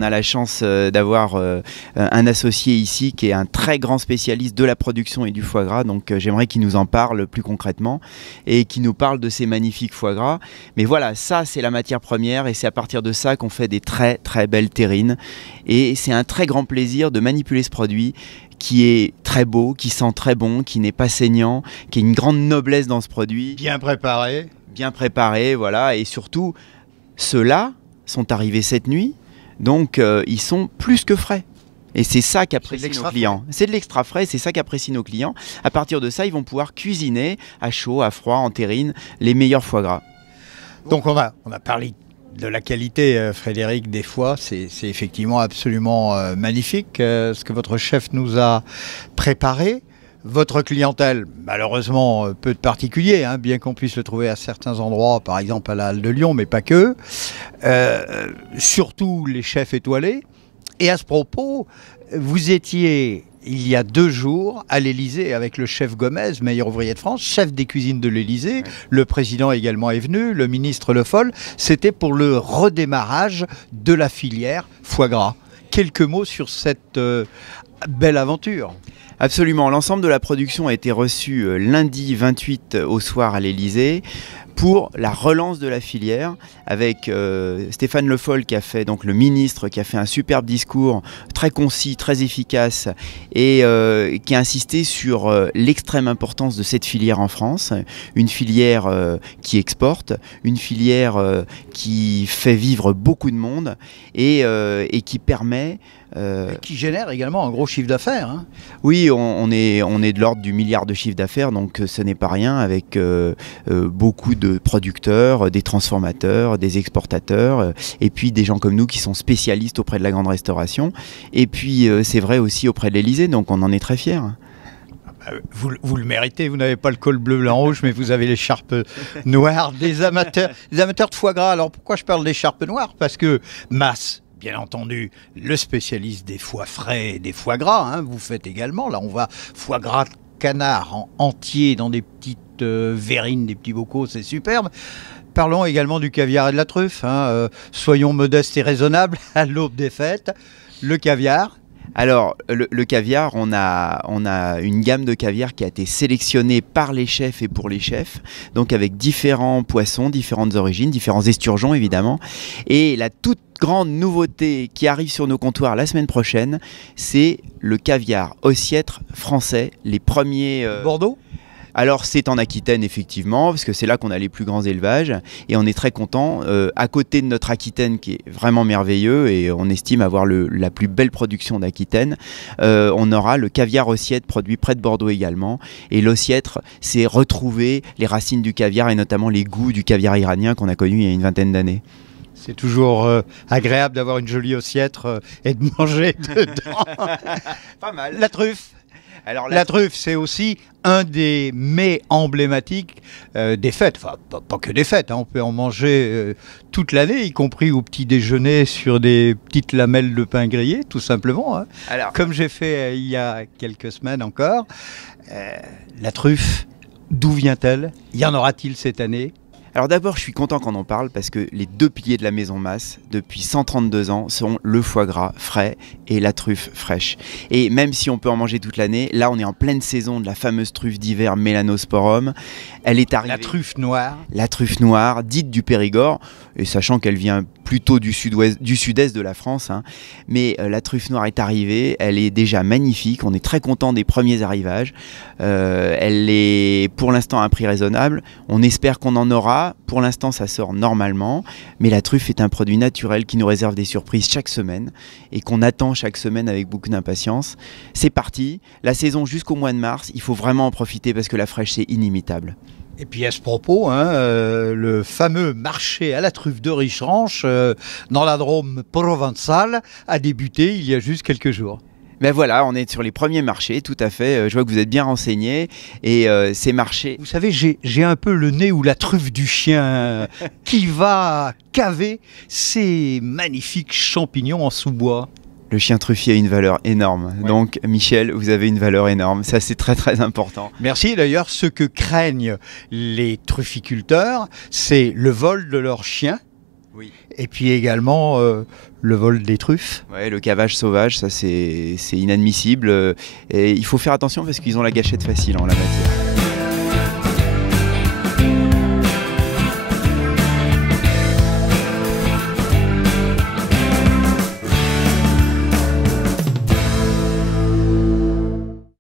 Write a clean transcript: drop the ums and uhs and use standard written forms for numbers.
on a la chance d'avoir un associé ici qui est un très grand spécialiste de la production et du foie gras. Donc j'aimerais qu'il nous en parle plus concrètement et qu'il nous parle de ces magnifiques foie gras. Mais voilà, ça c'est la matière première et c'est à partir de ça qu'on fait des très très belles terrines. Et c'est un très grand plaisir de manipuler ce produit qui est très beau, qui sent très bon, qui n'est pas saignant, qui a une grande noblesse dans ce produit. Bien préparé. Bien préparé, voilà. Et surtout, ceux-là sont arrivés cette nuit, donc ils sont plus que frais. Et c'est ça qu'apprécient nos clients. C'est de l'extra frais, c'est ça qu'apprécient nos clients. À partir de ça, ils vont pouvoir cuisiner à chaud, à froid, en terrine, les meilleurs foie gras. Donc on a parlé de la qualité, Frédéric, des foies. C'est effectivement absolument magnifique ce que votre chef nous a préparé. Votre clientèle, malheureusement, peu de particuliers, hein, bien qu'on puisse le trouver à certains endroits, par exemple à la Halle de Lyon, mais pas que. Surtout les chefs étoilés. Et à ce propos, vous étiez, il y a 2 jours, à l'Élysée avec le chef Gomez, meilleur ouvrier de France, chef des cuisines de l'Élysée. Ouais. Le président également est venu, le ministre Le Foll. C'était pour le redémarrage de la filière foie gras. Quelques mots sur cette belle aventure. Absolument. L'ensemble de la production a été reçu lundi 28 au soir à l'Élysée pour la relance de la filière avec Stéphane Le Foll qui a fait, donc le ministre, qui a fait un superbe discours très concis, très efficace et qui a insisté sur l'extrême importance de cette filière en France, une filière qui exporte, une filière qui fait vivre beaucoup de monde et qui permet qui génère également un gros chiffre d'affaires. Hein. Oui, on est de l'ordre du milliard de chiffre d'affaires, donc ce n'est pas rien, avec beaucoup de producteurs, des transformateurs, des exportateurs, et puis des gens comme nous qui sont spécialistes auprès de la grande restauration. Et puis c'est vrai aussi auprès de l'Élysée, donc on en est très fiers. Vous le méritez, vous n'avez pas le col bleu, blanc, rouge, mais vous avez l'écharpe noire des amateurs de foie gras. Alors pourquoi je parle d'écharpe noire? Parce que Mas, bien entendu, le spécialiste des foies frais et des foie gras, hein, vous faites également. Là, on va foie gras de canard en entier dans des petites verrines, des petits bocaux, c'est superbe. Parlons également du caviar et de la truffe. Hein. Soyons modestes et raisonnables à l'aube des fêtes. Le caviar. Alors, le caviar, on a une gamme de caviar qui a été sélectionnée par les chefs et pour les chefs, donc avec différents poissons, différentes origines, différents esturgeons évidemment. Et la toute grande nouveauté qui arrive sur nos comptoirs la semaine prochaine, c'est le caviar ossiètre français, les premiers... Bordeaux ? Alors c'est en Aquitaine effectivement, parce que c'est là qu'on a les plus grands élevages et on est très content. À côté de notre Aquitaine qui est vraiment merveilleux et on estime avoir la plus belle production d'Aquitaine, on aura le caviar ossiètre produit près de Bordeaux également. Et l'ossiètre, c'est retrouver les racines du caviar et notamment les goûts du caviar iranien qu'on a connu il y a une vingtaine d'années. C'est toujours agréable d'avoir une jolie ossiètre et de manger dedans. Pas mal. La truffe. Alors, la truffe, c'est aussi un des mets emblématiques des fêtes. Enfin, pas que des fêtes, hein. On peut en manger toute l'année, y compris au petit déjeuner sur des petites lamelles de pain grillé, tout simplement. Hein. Alors, comme j'ai fait il y a quelques semaines encore. La truffe, d'où vient-elle? Y en aura-t-il cette année? Alors d'abord, je suis content qu'on en parle parce que les 2 piliers de la maison Mas, depuis 132 ans, sont le foie gras frais et la truffe fraîche. Et même si on peut en manger toute l'année, là on est en pleine saison de la fameuse truffe d'hiver Melanosporum. Elle est arrivée. La truffe noire. La truffe noire, dite du Périgord, et sachant qu'elle vient plutôt du sud-est de la France. Hein. Mais la truffe noire est arrivée, elle est déjà magnifique, on est très content des premiers arrivages. Elle est pour l'instant à un prix raisonnable, on espère qu'on en aura. Pour l'instant, ça sort normalement, mais la truffe est un produit naturel qui nous réserve des surprises chaque semaine et qu'on attend chaque semaine avec beaucoup d'impatience. C'est parti, la saison jusqu'au mois de mars, il faut vraiment en profiter parce que la fraîche, c'est inimitable. Et puis à ce propos, hein, le fameux marché à la truffe de Richeranche dans la Drôme provençale a débuté il y a juste quelques jours. Ben voilà, on est sur les premiers marchés, tout à fait. Je vois que vous êtes bien renseigné. Et ces marchés... Vous savez, j'ai un peu le nez ou la truffe du chien qui va caver ces magnifiques champignons en sous-bois. Le chien truffier a une valeur énorme. Ouais. Donc, Michel, vous avez une valeur énorme. Ça, c'est très, très important. Merci. D'ailleurs, ce que craignent les trufficulteurs, c'est le vol de leurs chiens. Oui. Et puis également le vol des truffes. Ouais, le cavage sauvage, ça c'est inadmissible. Et il faut faire attention parce qu'ils ont la gâchette facile en la matière.